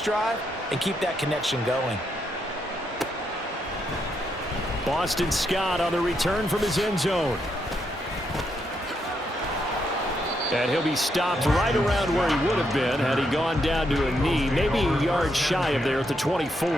next drive and keep that connection going. Boston Scott on the return from his end zone. And he'll be stopped right around where he would have been had he gone down to a knee, maybe a yard shy of there at the 24.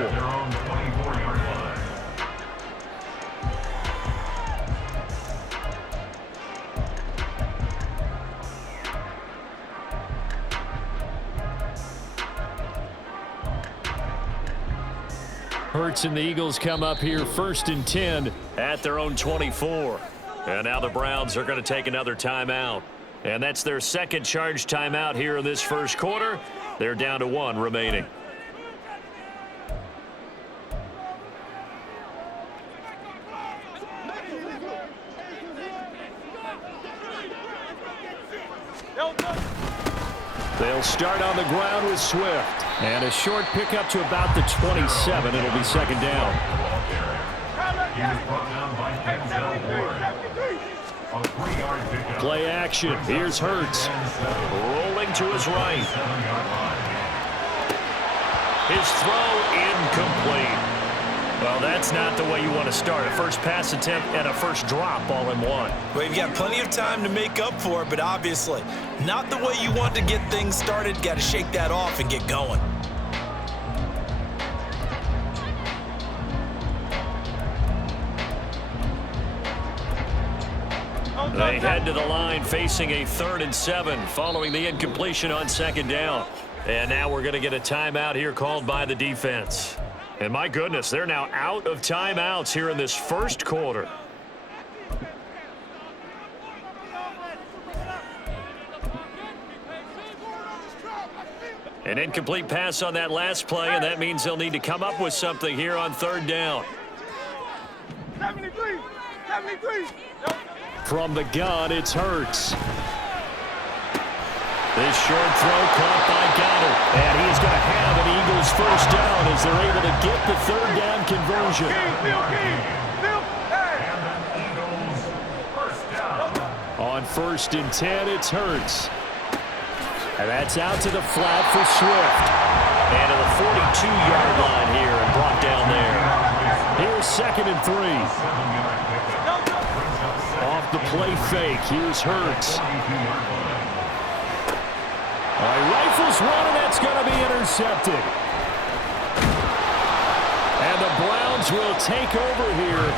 Hurts and the Eagles come up here 1st and 10 at their own 24. And now the Browns are going to take another timeout. And that's their second charge timeout here in this first quarter. They're down to 1 remaining. They'll start on the ground with Swift. And a short pickup to about the 27. It'll be second down. Play action. Here's Hurts. Rolling to his right. His throw incomplete. Well, that's not the way you want to start. A first pass attempt and a first drop all in one. Well, you've got plenty of time to make up for it, but obviously not the way you want to get things started. Got to shake that off and get going. They head to the line facing a 3rd and 7 following the incompletion on second down. And now we're going to get a timeout here called by the defense. And my goodness, they're now out of timeouts here in this first quarter. An incomplete pass on that last play, and that means they'll need to come up with something here on 3rd down. 73. From the gun, it's Hurts. This short throw caught by Goddard. And he's going to have an Eagles first down as they're able to get the 3rd down conversion. On 1st and 10, it's Hurts. And that's out to the flat for Swift. And to the 42-yard line here and brought down there. Here's 2nd and 3. Off the play fake, here's Hurts. He rifles one, and that's going to be intercepted. And the Browns will take over here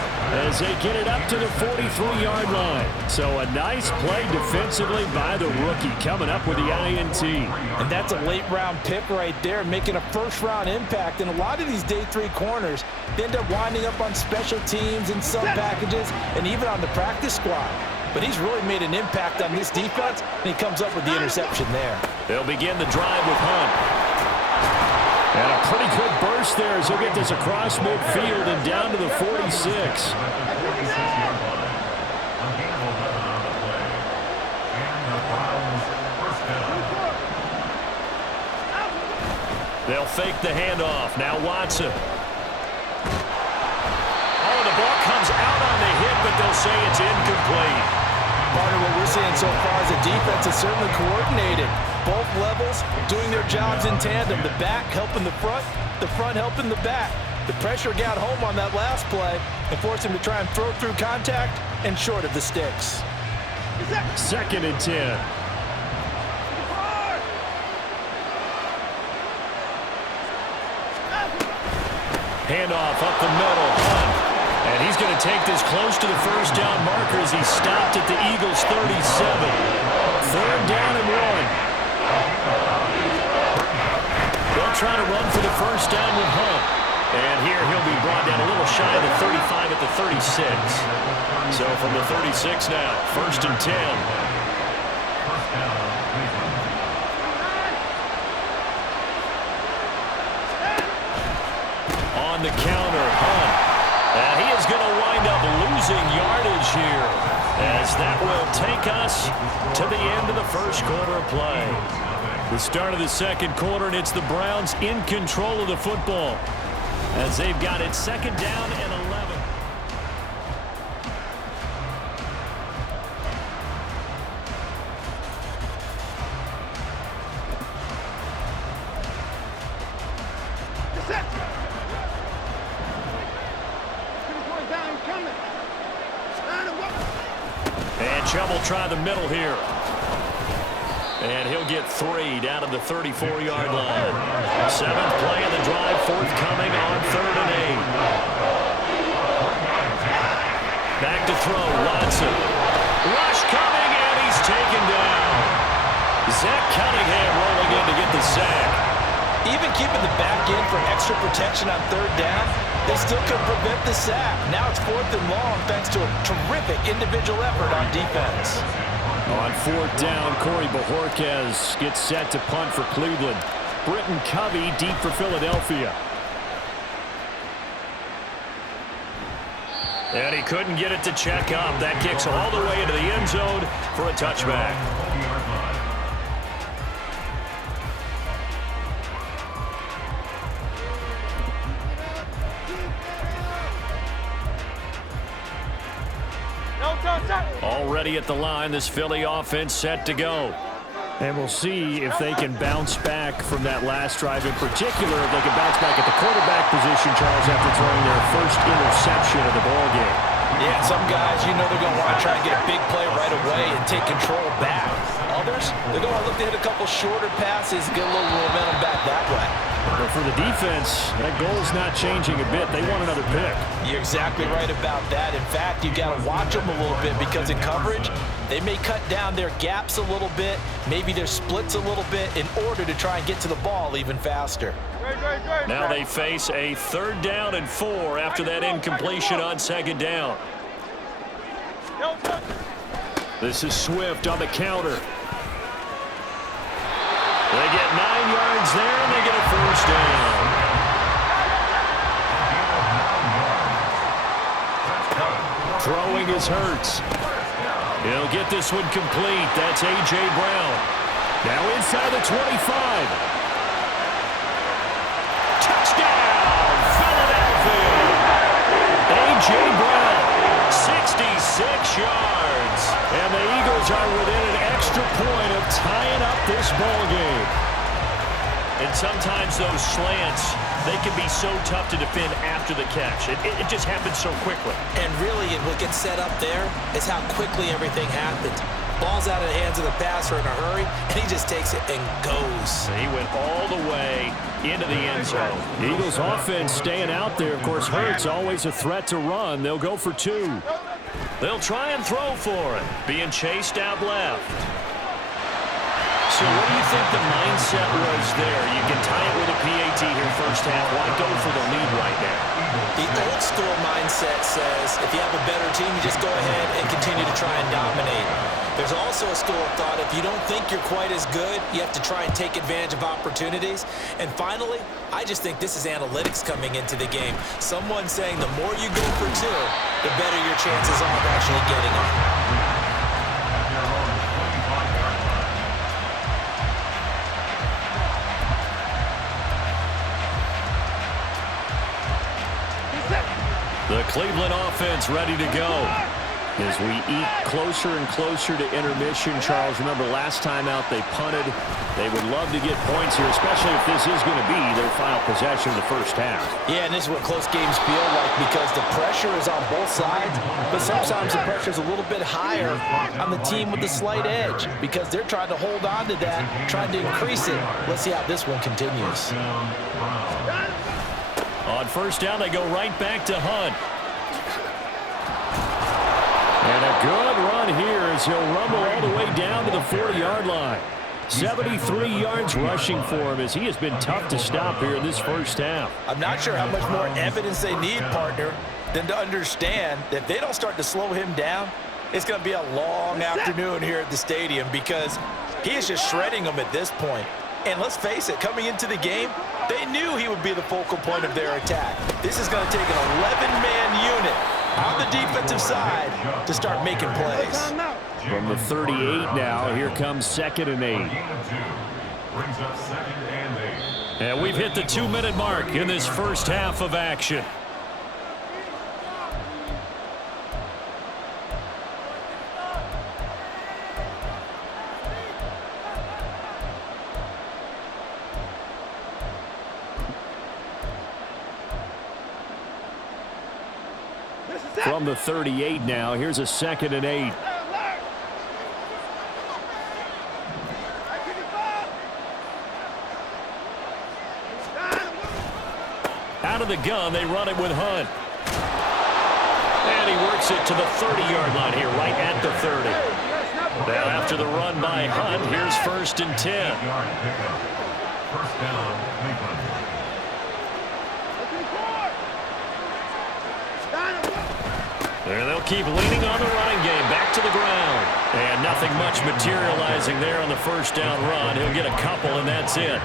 as they get it up to the 43-yard line. So a nice play defensively by the rookie coming up with the INT. And that's a late-round pick right there, making a first-round impact. And a lot of these day 3 corners end up winding up on special teams and sub packages and even on the practice squad. But he's really made an impact on this defense, and he comes up with the interception there. They'll begin the drive with Hunt. And a pretty good burst there as he'll get this across midfield and down to the 46. They'll fake the handoff. Now Watson. Oh, the ball comes out on the hit, but they'll say it's incomplete. Partner, what we're seeing so far is the defense is certainly coordinated. Both levels doing their jobs in tandem. The back helping the front helping the back. The pressure got home on that last play and forced him to try and throw through contact and short of the sticks. 2nd and 10. Handoff up the middle. Hunt. And he's going to take this close to the first down marker as he's stopped at the Eagles' 37. 3rd down and 1. They'll try to run for the first down with Hunt. And here he'll be brought down a little shy of the 35 at the 36. So from the 36 now, 1st and 10. On the counter, Hunt. And he is going to wind up losing yardage here as that will take us to the end of the first quarter of play. The start of the second quarter, and it's the Browns in control of the football as they've got it 2nd down and 11. And Chubb will try the middle here. And he'll get 3 down to the 34-yard line. 7th play of the drive, forthcoming on 3rd and 8. Back to throw, Watson. Rush coming, and he's taken down. Zach Cunningham rolling in to get the sack. Even keeping the back end for extra protection on 3rd down, they still couldn't prevent the sack. Now it's 4th and long thanks to a terrific individual effort on defense. On 4th down, Corey Bojorquez gets set to punt for Cleveland. Britton Covey deep for Philadelphia. And he couldn't get it to check up. That kicks all the way into the end zone for a touchback. Already at the line, this Philly offense set to go. And we'll see if they can bounce back from that last drive. In particular, if they can bounce back at the quarterback position, Charles, after throwing their first interception of the ballgame. Yeah, some guys, you know they're going to want to try and get a big play right away and take control back. Others, they're going to look to hit a couple shorter passes, get a little momentum back that way. But for the defense, that goal's not changing a bit. They want another pick. You're exactly right about that. In fact, you got to watch them a little bit because in coverage, they may cut down their gaps a little bit, maybe their splits a little bit in order to try and get to the ball even faster. Now they face a 3rd down and 4 after that incompletion on 2nd down. This is Swift on the counter. They get 9 yards there, and they get a 1st down. Throwing is Hurts. He'll get this one complete. That's A.J. Brown. Now inside the 25. Touchdown, Philadelphia. A.J. Brown, 66 yards. And the Eagles are within an extra point of tying up this ball game. And sometimes those slants, they can be so tough to defend after the catch. It just happens so quickly. And really, what gets set up there is how quickly everything happens. Ball's out of the hands of the passer in a hurry, and he just takes it and goes. He went all the way into the end zone. The Eagles offense staying out there. Of course, Hurts always a threat to run. They'll go for 2. They'll try and throw for it. Being chased out left. So what do you think the mindset was there? You can tie it with a PAT here first half. Why go for the lead right now? The old school mindset says if you have a better team, you just go ahead and continue to try and dominate. There's also a school of thought, if you don't think you're quite as good, you have to try and take advantage of opportunities. And finally, I just think this is analytics coming into the game. Someone saying the more you go for 2, the better your chances are of actually getting them. The Cleveland offense ready to go. As we eat closer and closer to intermission, Charles, remember last time out they punted. They would love to get points here, especially if this is going to be their final possession of the first half. Yeah, and this is what close games feel like because the pressure is on both sides, but sometimes the pressure is a little bit higher on the team with the slight edge because they're trying to hold on to that, trying to increase it. Let's see how this one continues. On first down, they go right back to Hunt. And a good run here as he'll rumble all the way down to the 40-yard line. 73 yards rushing for him as he has been tough to stop here in this first half. I'm not sure how much more evidence they need, partner, than to understand that if they don't start to slow him down, it's going to be a long afternoon here at the stadium because he is just shredding them at this point. And let's face it, coming into the game, they knew he would be the focal point of their attack. This is going to take an 11-man unit on the defensive side to start making plays. From the 38 now, here comes 2nd and 8. And we've hit the 2-minute mark in this first half of action. from the 38 now. Here's a 2nd and 8. Out of the gun, they run it with Hunt. And he works it to the 30-yard line here, right at the 30. Now after the run by Hunt, here's 1st and 10. First down, Cleveland. And they'll keep leaning on the running game. Back to the ground. And nothing much materializing there on the first down run. He'll get a couple, and that's it.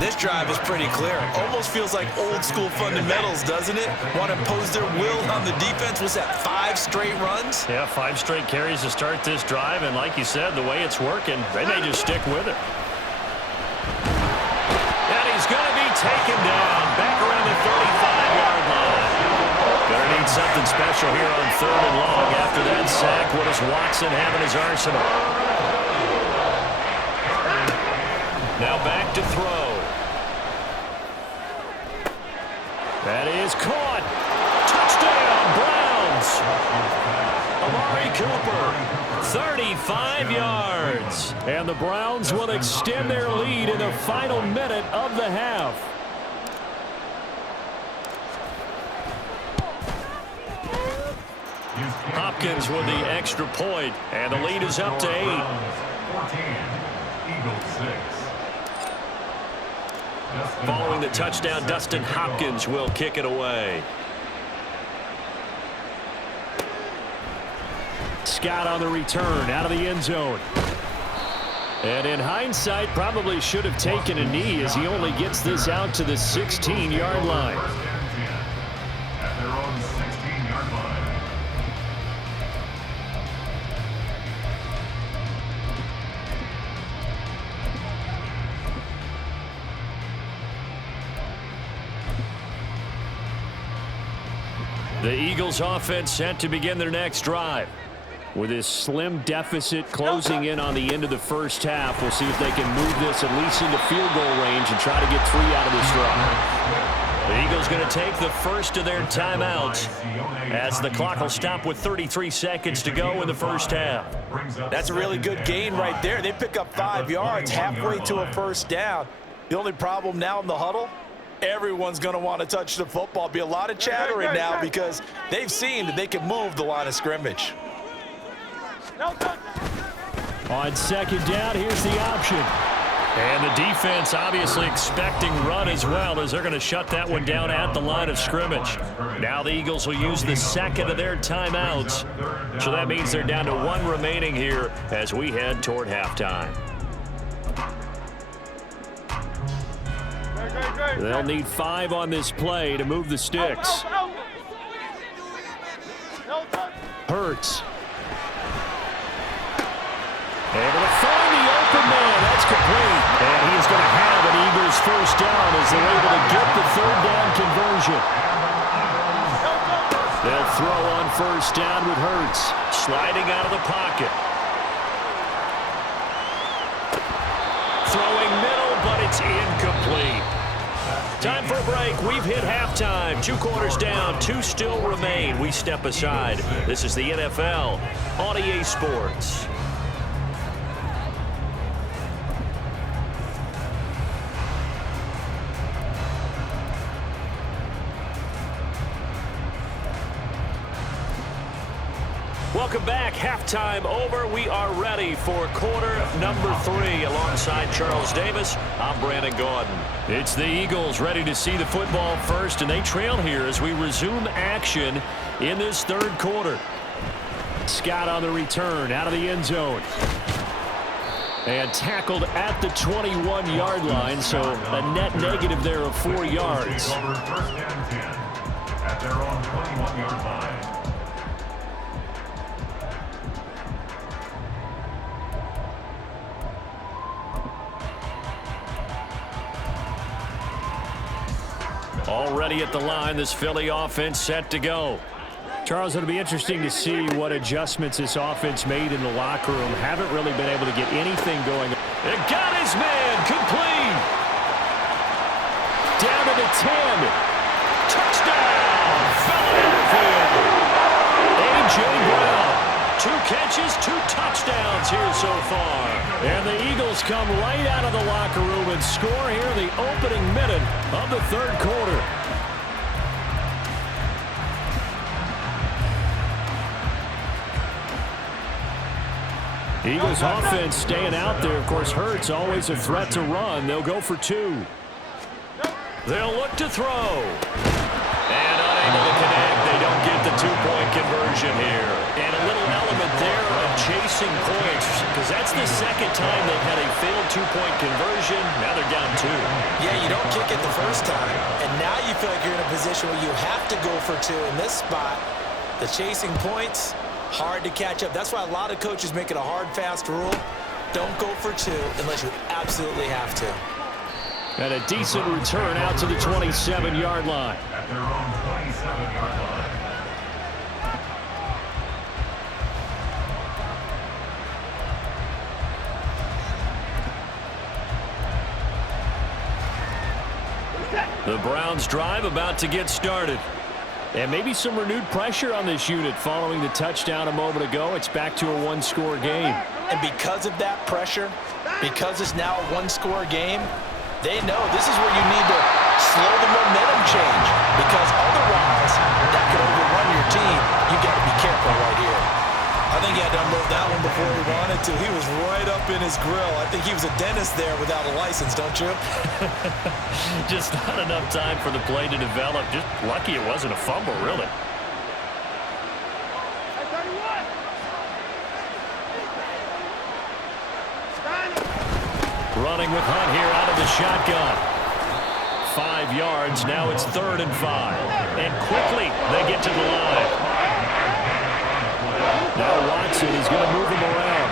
This drive is pretty clear. Almost feels like old school fundamentals, doesn't it? Want to impose their will on the defense. Was that 5 straight runs? Yeah, 5 straight carries to start this drive. And like you said, the way it's working, they may just stick with it. And he's going to be taken down back around the 35-yard line. Gonna need something special here on 3rd and long. After that sack, what does Watson have in his arsenal? Now back to throw. That is caught. Touchdown, Browns. Amari Cooper, 35 yards. And the Browns will extend their lead in the final minute of the half. Hopkins with the extra point, and the lead is up to 8. 14, Eagles 6. Following the touchdown, Dustin Hopkins will kick it away. Scott on the return, out of the end zone. And in hindsight, probably should have taken a knee as he only gets this out to the 16-yard line. At their own 16-yard line. The Eagles offense set to begin their next drive. With this slim deficit closing in on the end of the first half, we'll see if they can move this at least into field goal range and try to get 3 out of this drive. The Eagles going to take the first of their timeouts as the clock will stop with 33 seconds to go in the first half. That's a really good gain right there. They pick up 5 yards halfway to a first down. The only problem now in the huddle, everyone's going to want to touch the football. Be a lot of chattering now because they've seen that they can move the line of scrimmage. On second down, here's the option. And the defense obviously expecting run as well as they're going to shut that one down at the line of scrimmage. Now the Eagles will use the second of their timeouts. So that means they're down to 1 remaining here as we head toward halftime. They'll need 5 on this play to move the sticks. Hurts. Able to find the open man. That's complete. And he is going to have an Eagles first down as they're able to get the 3rd down conversion. They'll throw on first down with Hurts. Sliding out of the pocket. Throwing middle, but it's incomplete. Time for a break. We've hit halftime. 2 quarters down, 2 still remain. We step aside. This is the NFL on EA Sports. Welcome back. Halftime over. We are ready for quarter number 3 alongside Charles Davis. I'm Brandon Gordon. It's the Eagles ready to see the football first, and they trail here as we resume action in this 3rd quarter. Scott on the return, out of the end zone. And tackled at the 21-yard line, so a net negative there of 4 yards. First and 10 at their own 21-yard line. Already at the line, this Philly offense set to go. Charles, it'll be interesting to see what adjustments this offense made in the locker room. Haven't really been able to get anything going. It got his man complete. Down to the 10. Touchdown, Philadelphia. catches, 2 touchdowns here so far. And the Eagles come right out of the locker room and score here in the opening minute of the third quarter. Eagles offense staying out there. Of course, Hurts always a threat to run. They'll go for 2. They'll look to throw. And unable to connect. They don't get the 2-point conversion here. And a little element there of chasing points, because that's the second time they've had a failed 2-point conversion. Now they're down 2. Yeah, you don't kick it the first time. And now you feel like you're in a position where you have to go for 2 in this spot. The chasing points, hard to catch up. That's why a lot of coaches make it a hard, fast rule. Don't go for 2 unless you absolutely have to. And a decent return out to the 27-yard line. At their own 27-yard line. The Browns drive about to get started. And maybe some renewed pressure on this unit following the touchdown a moment ago. It's back to a 1-score game. And because of that pressure, because it's now a 1-score game, they know this is where you need to slow the momentum change, because otherwise that could overrun your team. You've got to be careful right here. I think he had to unload that one before he wanted to. He was right up in his grill. I think he was a dentist there without a license, don't you? Just not enough time for the play to develop. Just lucky it wasn't a fumble, really. Running with Hunt here out of the shotgun. 5 yards. Now it's 3rd and 5. And quickly they get to the line. Now Watson is going to move him around.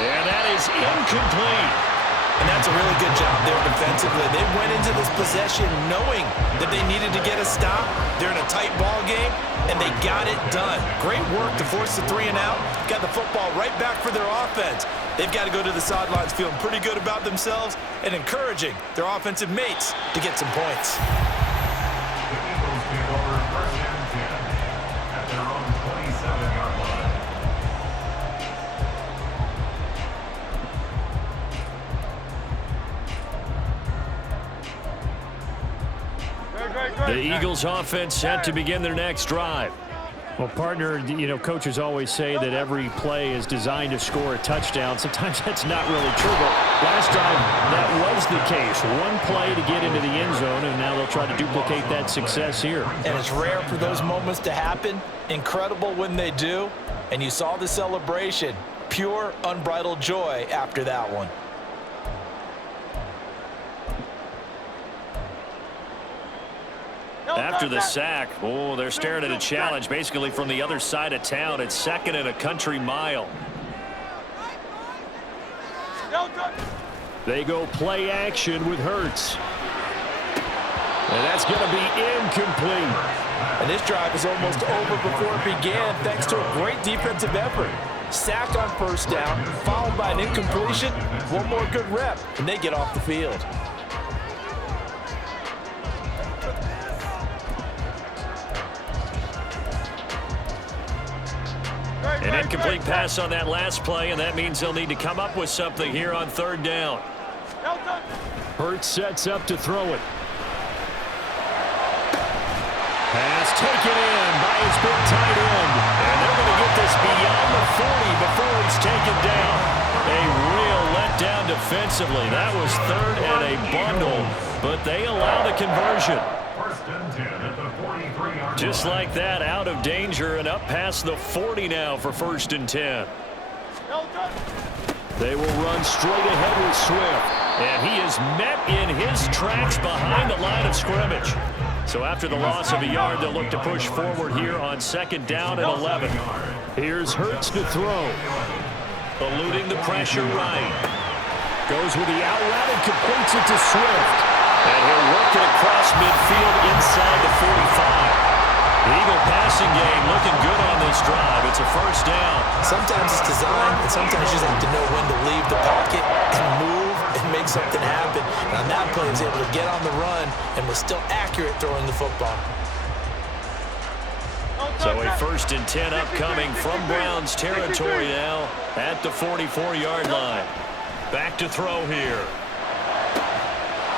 And that is incomplete. And that's a really good job there defensively. They went into this possession knowing that they needed to get a stop. They're in a tight ball game, and they got it done. Great work to force the 3 and out. Got the football right back for their offense. They've got to go to the sidelines feeling pretty good about themselves and encouraging their offensive mates to get some points. The Eagles take over 1st and 10 at their own 27-yard line. The Eagles offense set to begin their next drive. Well, partner, you know, coaches always say that every play is designed to score a touchdown. Sometimes that's not really true, but last drive that was the case. One play to get into the end zone, and now they'll try to duplicate that success here. And it's rare for those moments to happen. Incredible when they do. And you saw the celebration. Pure, unbridled joy after that one. After the sack, oh, they're staring at a challenge basically from the other side of town. It's 2nd and a country mile. They go play action with Hurts. And that's going to be incomplete. And this drive is almost over before it began thanks to a great defensive effort. Sacked on 1st down, followed by an incompletion. One more good rep, and they get off the field. An incomplete pass on that last play, and that means they'll need to come up with something here on 3rd down. Hurts sets up to throw it. Pass taken in by his big tight end. And they're going to get this beyond the 40 before he's taken down. A real letdown defensively. That was 3rd and a bundle, but they allow the conversion. 1st and 10 at the 43-yard Just line. like that, out of danger and up past the 40 now for 1st and 10. They will run straight ahead with Swift. And he is met in his tracks behind the line of scrimmage. So after the loss of a yard, they'll look to push forward here on 2nd down and 11. Here's Hurts to throw. Eluding the pressure right. Goes with the out route and completes it to Swift. And he'll work it across midfield inside the 45. The Eagle passing game looking good on this drive. It's a 1st down. Sometimes it's design, and sometimes you just have to know when to leave the pocket and move and make something happen. And on that play, he was able to get on the run and was still accurate throwing the football. So a 1st and 10 upcoming from Browns territory now at the 44-yard line. Back to throw here.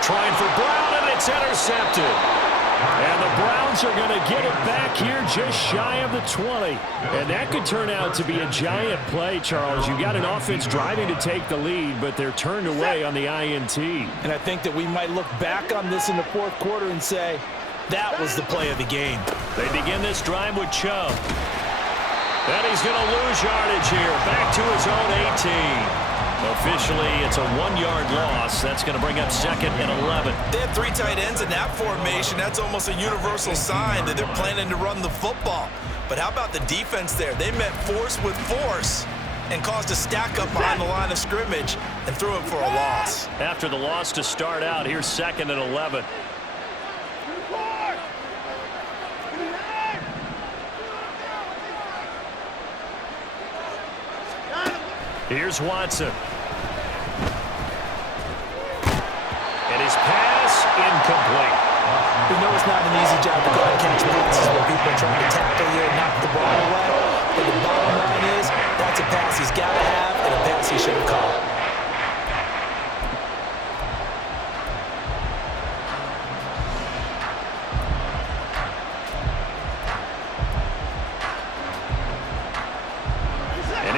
Trying for Brown, and it's intercepted. And the Browns are going to get it back here just shy of the 20. And that could turn out to be a giant play, Charles. You got an offense driving to take the lead, but they're turned away on the INT. And I think that we might look back on this in the 4th quarter and say, that was the play of the game. They begin this drive with Chubb. And he's going to lose yardage here. Back to his own 18. Officially, it's a 1-yard loss. That's going to bring up 2nd and 11. They have 3 tight ends in that formation. That's almost a universal sign that they're planning to run the football. But how about the defense there? They met force with force and caused a stack up behind the line of scrimmage and threw it for a loss. After the loss to start out, here's 2nd and 11. Here's Watson. And his pass incomplete. We know it's not an easy job to go and catch passes where people are trying to tackle you and knock the ball away. But the bottom line is, that's a pass he's got to have and a pass he should have caught.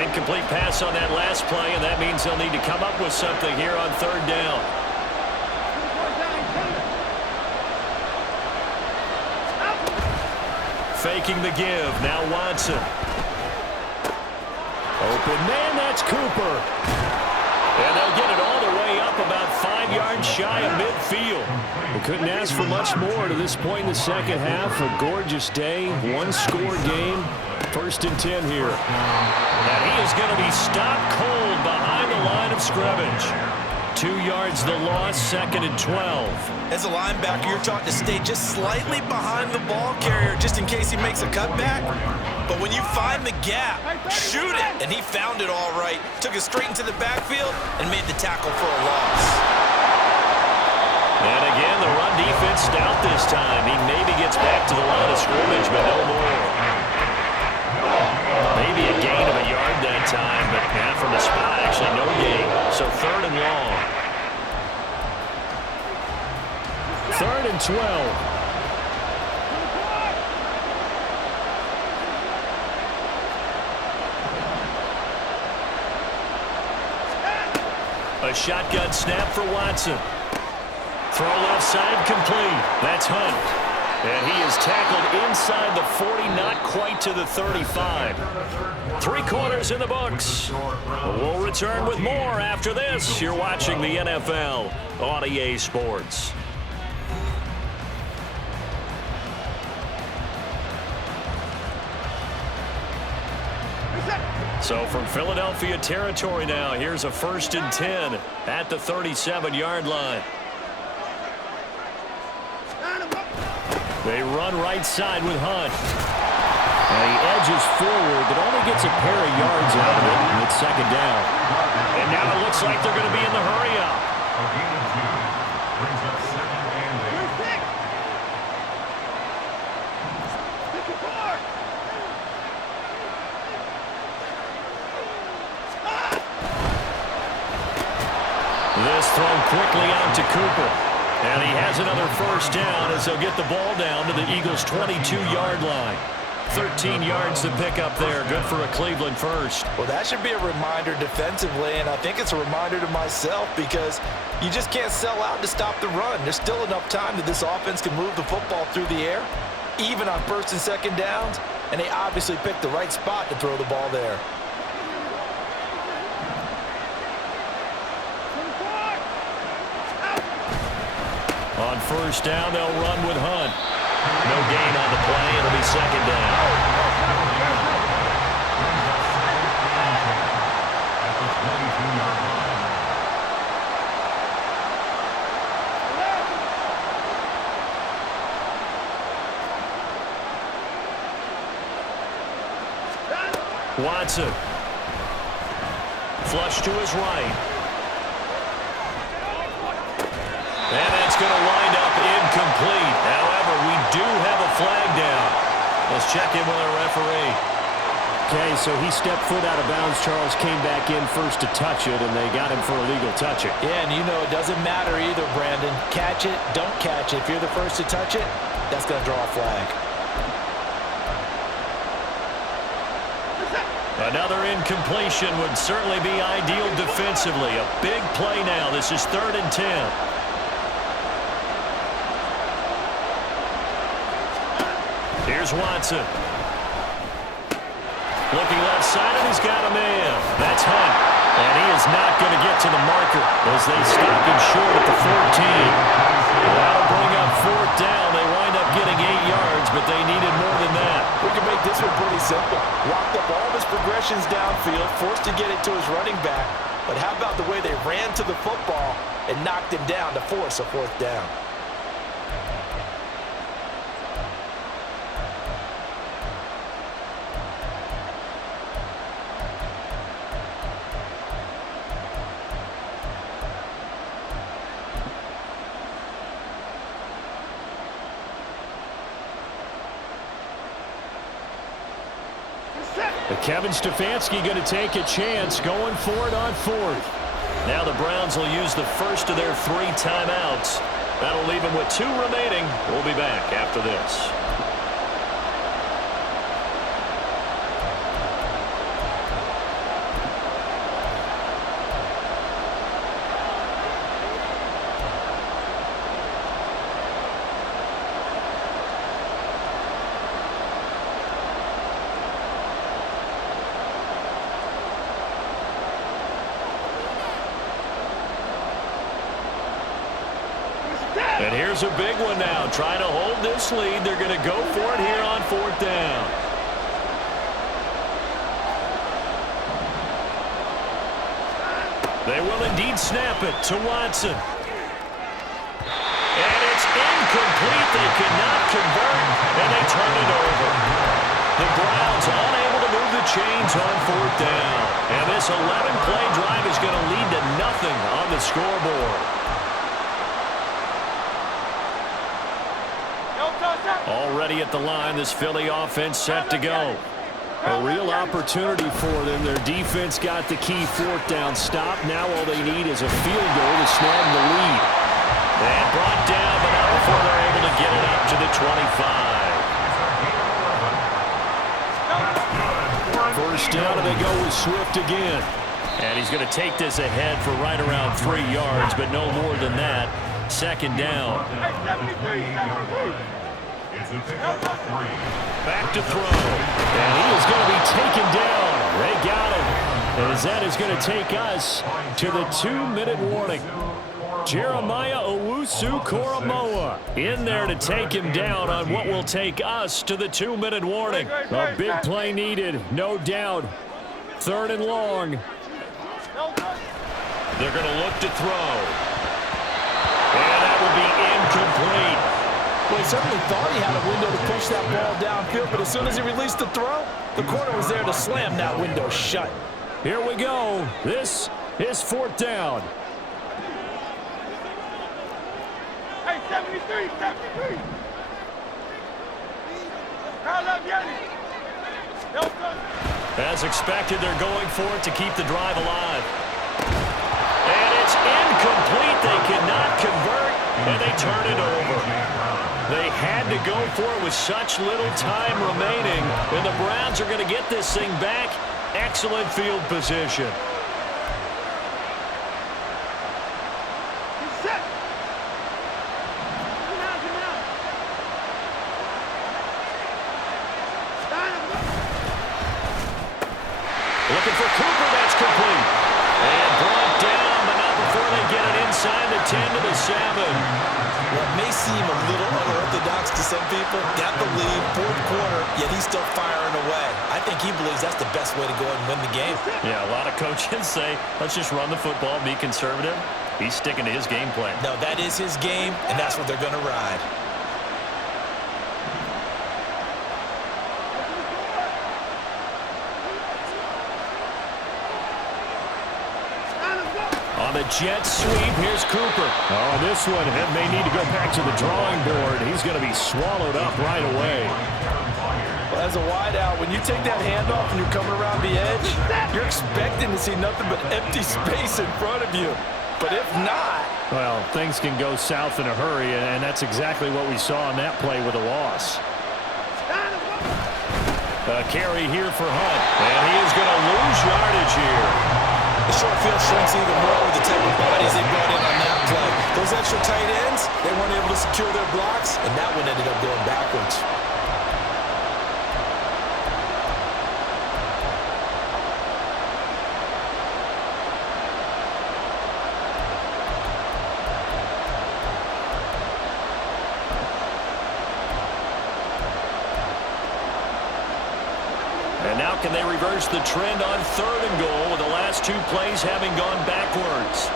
Incomplete pass on that last play, and that means they'll need to come up with something here on 3rd down. Faking the give. Now Watson. Open man, that's Cooper. And they'll get it all the way up about 5 yards shy of midfield. We couldn't ask for much more to this point in the 2nd half. A gorgeous day, 1-score game. 1st and 10 here. And he is going to be stopped cold behind the line of scrimmage. 2 yards the loss, 2nd and 12. As a linebacker, you're taught to stay just slightly behind the ball carrier just in case he makes a cutback. But when you find the gap, shoot it. And he found it all right. Took it straight into the backfield and made the tackle for a loss. And again, the run defense stout this time. He maybe gets back to the line of scrimmage, but no more. Maybe a gain of a yard that time, but yeah, from the spot, actually no gain. So 3rd and long. 3rd and 12. A shotgun snap for Watson. Throw left side complete. That's Hunt. And he is tackled inside the 40, not quite to the 35. 3 quarters in the books. We'll return with more after this. You're watching the NFL on EA Sports. So from Philadelphia territory now, here's a 1st and 10 at the 37-yard line. They run right side with Hunt. And he edges forward, but only gets a pair of yards out of it, and it's 2nd down. And now it looks like they're going to be in the hurry-up. This thrown quickly out to Cooper. And he has another 1st down as they'll get the ball down to the Eagles' 22-yard line. 13 yards to pick up there. Good for a Cleveland first. Well, that should be a reminder defensively, and I think it's a reminder to myself because you just can't sell out to stop the run. There's still enough time that this offense can move the football through the air, even on 1st and 2nd downs, and they obviously picked the right spot to throw the ball there. On 1st down, they'll run with Hunt. No gain on the play. It'll be 2nd down. Watson. Flush to his right. And that's going to wind up incomplete. However, we do have a flag down. As check in with our referee. Okay, so he stepped foot out of bounds. Charles came back in first to touch it, and they got him for illegal touching. Yeah, and you know it doesn't matter either, Brandon. Catch it, don't catch it. If you're the first to touch it, that's going to draw a flag. Another incompletion would certainly be ideal defensively. A big play now. This is 3rd and 10. Here's Watson. Looking left side, and he's got a man. That's Hunt. And he is not going to get to the marker as they stop him short at the 14. That'll bring up 4th down. They wind up getting 8 yards, but they needed more than that. We can make this one pretty simple. Locked up all of his progressions downfield, forced to get it to his running back. But how about the way they ran to the football and knocked him down to force a 4th down? Kevin Stefanski going to take a chance going for it on 4th. Now the Browns will use the first of their 3 timeouts. That'll leave them with 2 remaining. We'll be back after this. And here's a big one now. Trying to hold this lead. They're going to go for it here on 4th down. They will indeed snap it to Watson. And it's incomplete. They could not convert, and they turn it over. The Browns unable to move the chains on 4th down. And this 11-play drive is going to lead to nothing on the scoreboard. Already at the line, this Philly offense set to go. A real opportunity for them. Their defense got the key 4th down stop. Now all they need is a field goal to snag the lead. And brought down, but not before they're able to get it up to the 25. First down, and they go with Swift again. And he's going to take this ahead for right around 3 yards, but no more than that. 2nd down. Back to throw. And he is going to be taken down. They got him. As that is going to take us to the 2-minute warning. Jeremiah Owusu-Koramoah in there to take him down on what will take us to the 2-minute warning. A big play needed, no doubt. 3rd and long. They're going to look to throw. And that will be incomplete. Well, he certainly thought he had a window to push that ball downfield, but as soon as he released the throw, the corner was there to slam that window shut. Here we go. This is 4th down. Hey, 73, 73. As expected, they're going for it to keep the drive alive. And it's incomplete. They cannot convert, and they turn it over. They had to go for it with such little time remaining, and the Browns are going to get this thing back. Excellent field position. Looking for Cooper. That's complete. And brought down, but not before they get it inside the 10 to the 7. What may seem a little unorthodox to some people, got the lead, 4th quarter, yet he's still firing away. I think he believes that's the best way to go ahead and win the game. Yeah, a lot of coaches say, let's just run the football, be conservative. He's sticking to his game plan. No, that is his game, and that's what they're going to ride. On the jet sweep, here's Cooper. Oh, this one may need to go back to the drawing board. He's going to be swallowed up right away. Well, as a wideout, when you take that handoff and you're coming around the edge, you're expecting to see nothing but empty space in front of you. But if not... Well, things can go south in a hurry, and that's exactly what we saw on that play with a loss. A carry here for Hunt, and he is going to lose yardage here. The short field shrinks even more with the type of bodies they brought in on that play. Those extra tight ends, they weren't able to secure their blocks, and that one ended up going backwards. And now can they reverse the trend on 3rd and goal with the last 2 plays having gone backwards?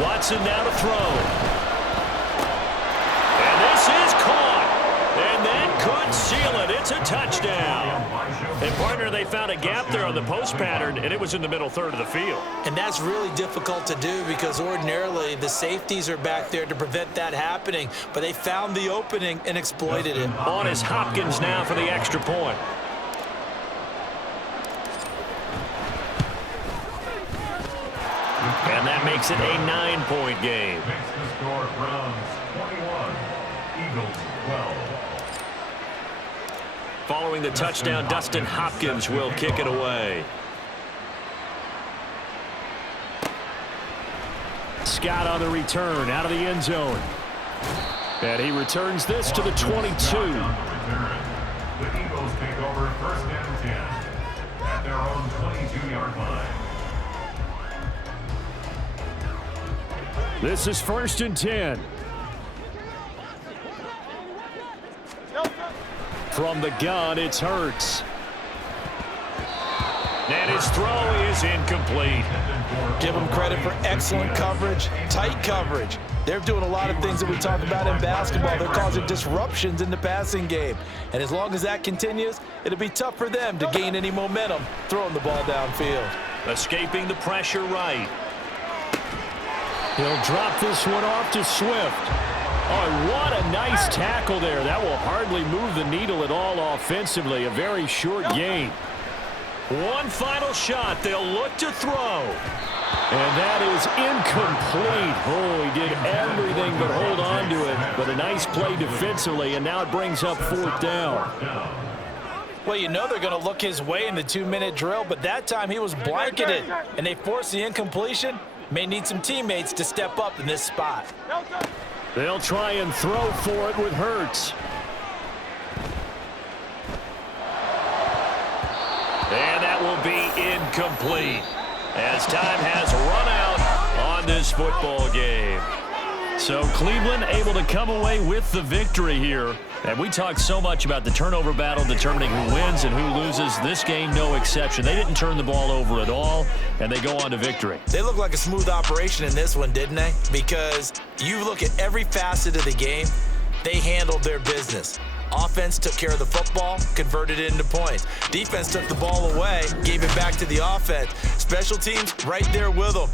Watson now to throw. And this is caught. And that could seal it. It's a touchdown. And, partner, they found a gap there on the post pattern, and it was in the middle third of the field. And that's really difficult to do because ordinarily the safeties are back there to prevent that happening. But they found the opening and exploited it. On is Hopkins now for the extra point. And that makes it a 9-point game. Makes the score Browns 21, Eagles 12. Following the touchdown, Dustin Hopkins will kick it away. Scott on the return out of the end zone. And he returns this to the 22. The Eagles take over 1st and 10 at their own 22-yard line. This is 1st and 10. From the gun, it's Hurts. And his throw is incomplete. Give them credit for excellent coverage, tight coverage. They're doing a lot of things that we talk about in basketball. They're causing disruptions in the passing game. And as long as that continues, it'll be tough for them to gain any momentum throwing the ball downfield. Escaping the pressure right. He'll drop this one off to Swift. Oh, what a nice tackle there. That will hardly move the needle at all offensively. A very short gain. One final shot. They'll look to throw. And that is incomplete. Oh, he did everything but hold on to it. But a nice play defensively, and now it brings up 4th down. Well, you know they're going to look his way in the 2-minute drill, but that time he was blanketed, and they forced the incompletion. May need some teammates to step up in this spot. They'll try and throw for it with Hurts. And that will be incomplete as time has run out on this football game. So Cleveland able to come away with the victory here. And we talked so much about the turnover battle determining who wins and who loses. This game, no exception. They didn't turn the ball over at all, and they go on to victory. They look like a smooth operation in this one, didn't they? Because you look at every facet of the game, they handled their business. Offense took care of the football, converted it into points. Defense took the ball away, gave it back to the offense. Special teams right there with them.